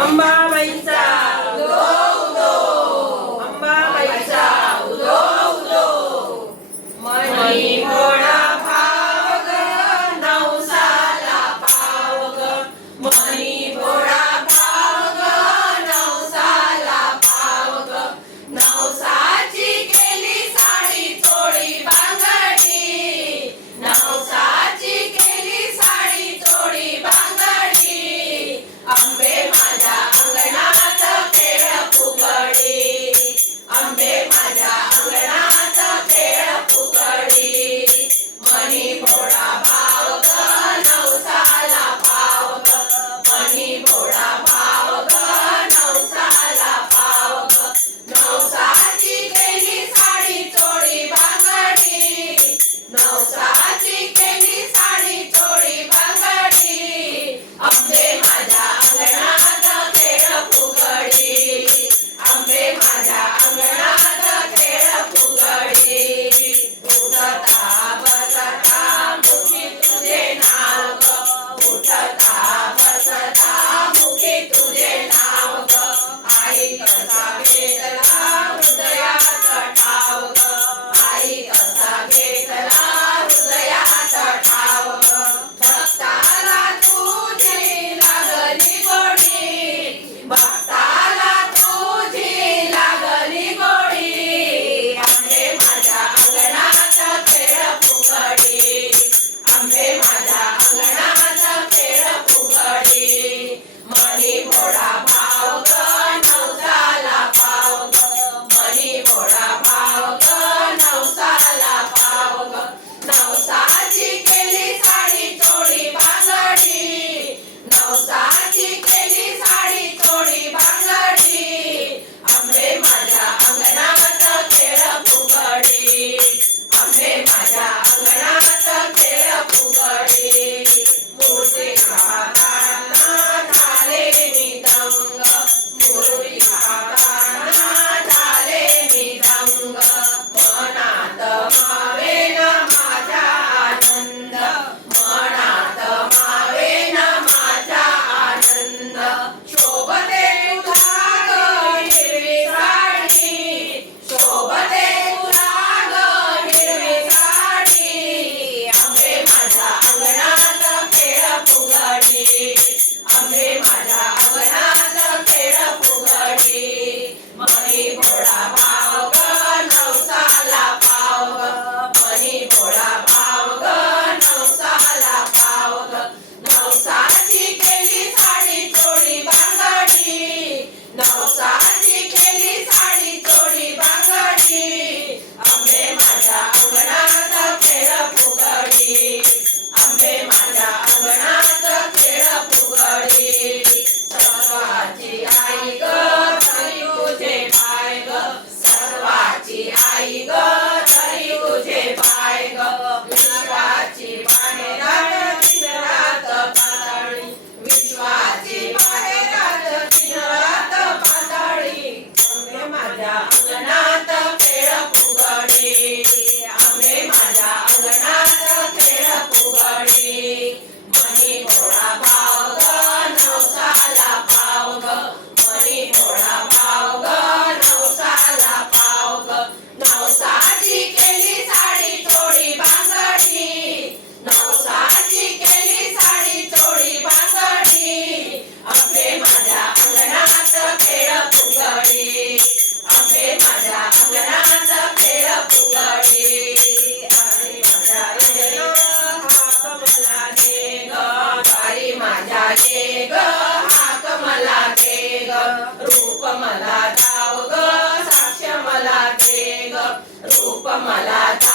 அம்பாவை சா pamalata.